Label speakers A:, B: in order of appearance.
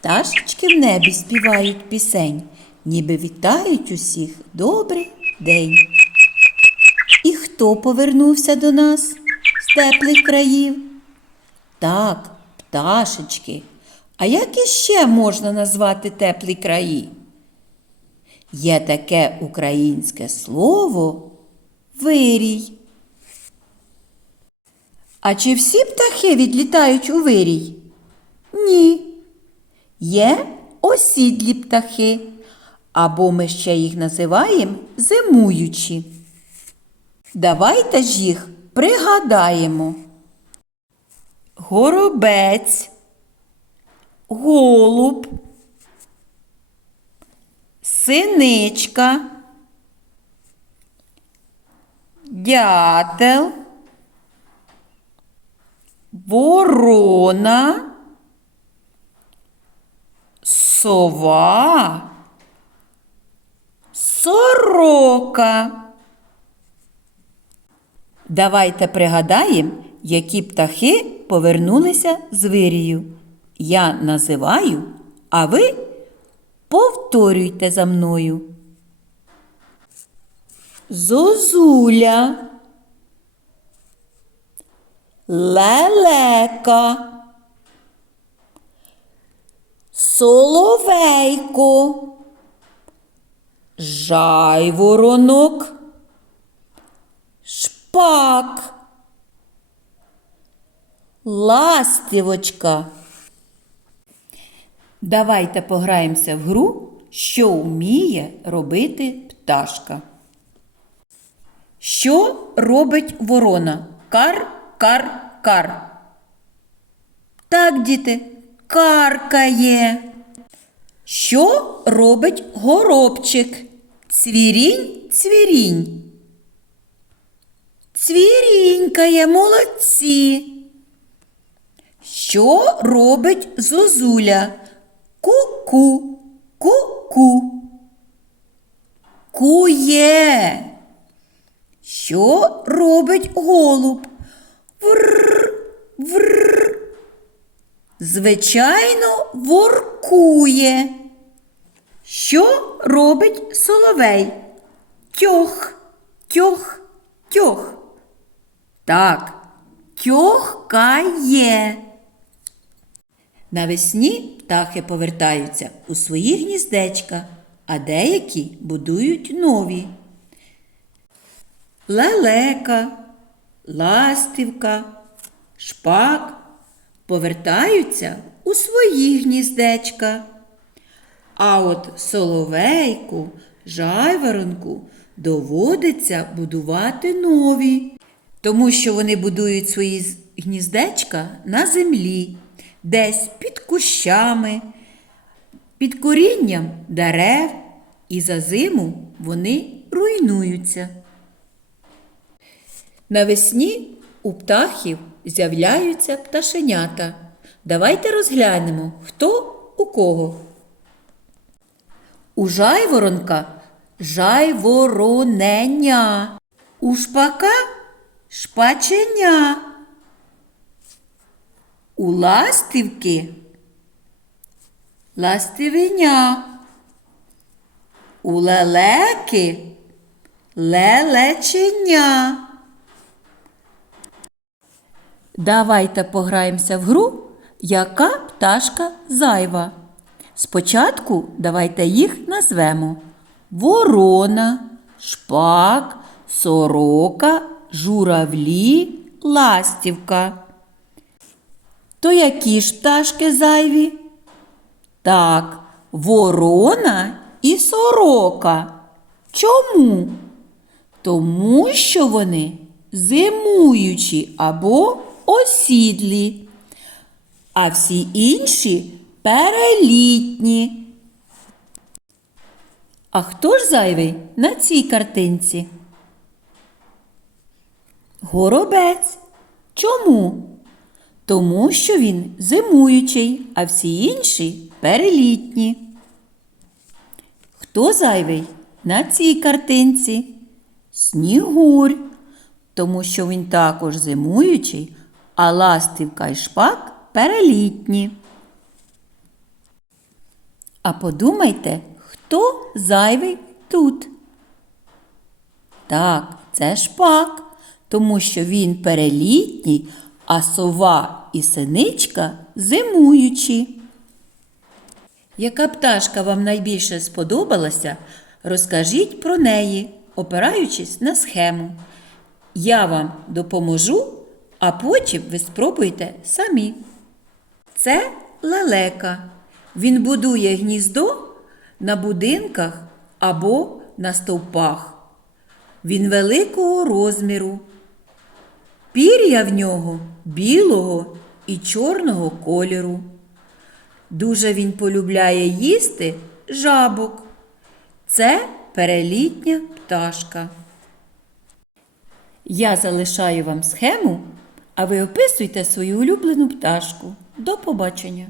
A: Пташечки в небі співають пісень, ніби вітають усіх добрий день. І хто повернувся до нас з теплих країв? Так, пташечки. А як іще можна назвати теплі краї? Є таке українське слово вирій. А чи всі птахи відлітають у вирій? Ні. Є осідлі птахи, або ми ще їх називаємо зимуючі. Давайте ж їх пригадаємо. Горобець, голуб, синичка, дятел, ворона, сова, сорока. Давайте пригадаємо, які птахи повернулися з вирію. Я називаю, а ви повторюйте за мною. Зозуля, лелека, соловейко, жайворонок, шпак, ластівочка. Давайте пограємося в гру, що вміє робити пташка. Що робить ворона? Кар, кар, кар. Так, діти, каркає. Що робить горобчик? Цвірінь, цвірінь. Цвірінькає, молодці. Що робить зозуля? Ку-ку, ку-ку. Кує. Що робить голуб? Вр, вр. Звичайно, воркує. Що робить соловей? Тьох, тьох, тьох. Так, тьохкає. Навесні птахи повертаються у свої гніздечка, а деякі будують нові. Лелека, ластівка, шпак повертаються у свої гніздечка. А от соловейку, жайворонку доводиться будувати нові, тому що вони будують свої гніздечка на землі, десь під кущами, під корінням дерев, і за зиму вони руйнуються. Навесні у птахів з'являються пташенята. Давайте розглянемо, хто у кого. У жайворонка жайвороненя. У шпака шпаченя. У ластівки ластівеня. У лелеки лелеченя. Давайте пограємося в гру, яка пташка зайва. Спочатку давайте їх назвемо ворона, шпак, сорока, журавлі, ластівка. То які ж пташки зайві? Так, ворона і сорока. Чому? Тому що вони зимуючі або осідлі, а всі інші перелітні. А хто ж зайвий на цій картинці? Горобець. Чому? Тому що він зимуючий, а всі інші перелітні. Хто зайвий на цій картинці? Снігурь, тому що він також зимуючий, а ластівка і шпак перелітні. А подумайте, хто зайвий тут? Так, це шпак, тому що він перелітній, а сова і синичка зимуючі. Яка пташка вам найбільше сподобалася, розкажіть про неї, опираючись на схему. Я вам допоможу, а потім ви спробуйте самі. Це лелека. Він будує гніздо на будинках або на стовпах. Він великого розміру. Пір'я в нього білого і чорного кольору. Дуже він полюбляє їсти жабок. Це перелітня пташка. Я залишаю вам схему, а ви описуйте свою улюблену пташку. До побачення!